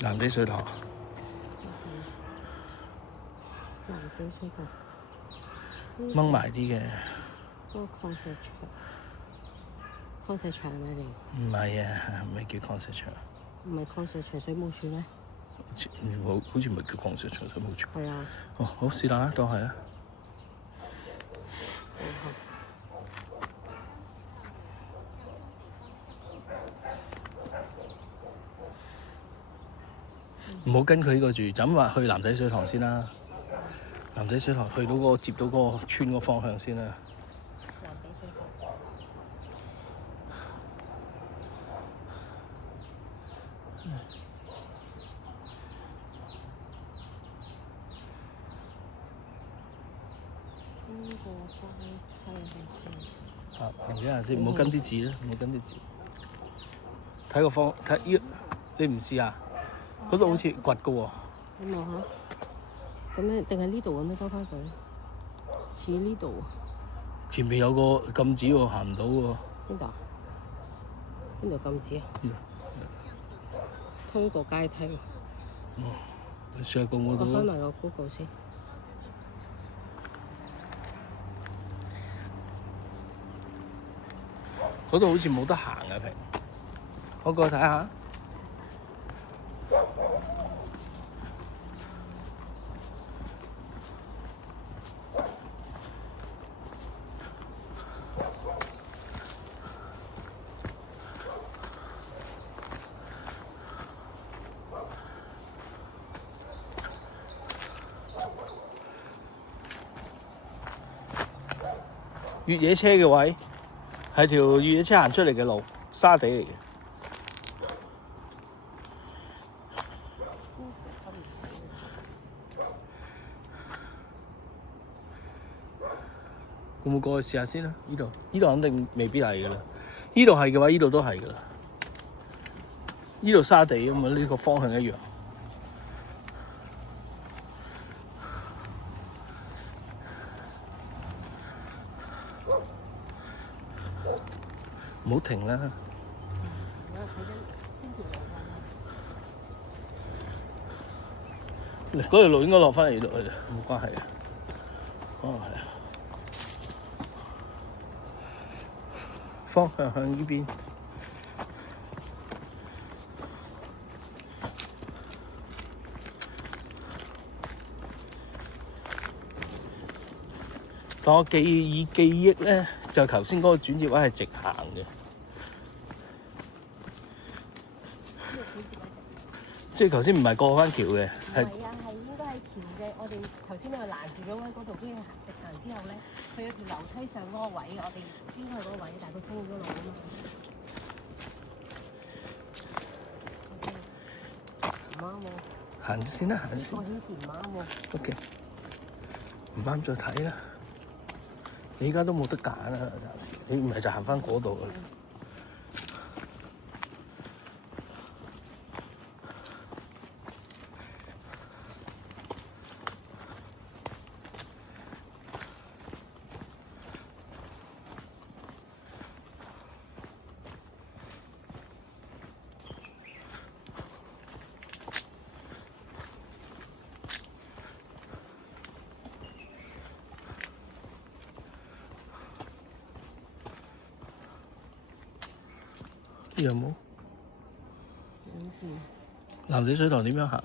藍地水塘。藍地水塘。掹埋啲嘅。嗰個礦石場，礦石場啊你？唔係啊，唔係叫礦石場。唔係礦石場水務署咩？好似唔係叫礦石場水務署。係啊。哦，好是但啦，當係啊。唔好跟佢呢個住，就咁話去藍仔水塘先啦。藍仔水塘去到嗰個接到嗰個村個方向先啦。藍地水塘。經過階梯係先。行幾下先，唔好跟啲字啦，唔好跟啲字。睇個方睇依，你唔試啊？嗰度好似掘嘅喎。你望下，咁樣定係呢度咁樣兜翻佢？似呢度啊？前面有個禁止喎，行唔到喎。邊度啊？邊度禁止啊？通過階梯喎。你上去嗰度。我開埋個 Google 先。嗰度好似冇得行啊，平。我過去睇下。越野車嘅位係條越野車行出嚟嘅路，沙地嚟嘅。會唔會過去試下先啦？呢度肯定未必係㗎啦。呢度係嘅話，呢度都係㗎啦。呢度沙地啊嘛，呢個方向一樣。唔好停啦！嗰條路應該落翻嚟度嘅，冇關係嘅。哦，係啊。方向向呢邊。但我記憶咧，就頭先嗰個轉接位係直行嘅。即係頭先唔係過翻橋嘅，係。係啊，係應該係橋嘅。我哋頭先呢個攔住咗喺嗰度，跟住直行之後咧，去咗條樓梯上嗰個位，我哋經過嗰個位，但係佢封咗路啊嘛。唔啱喎。行先啦，行先。我顯示唔啱喎。OK， 唔啱再睇啦。你而家都冇得揀啦，暫時。你唔係就行翻嗰度啦。有冇？藍地水塘點樣行？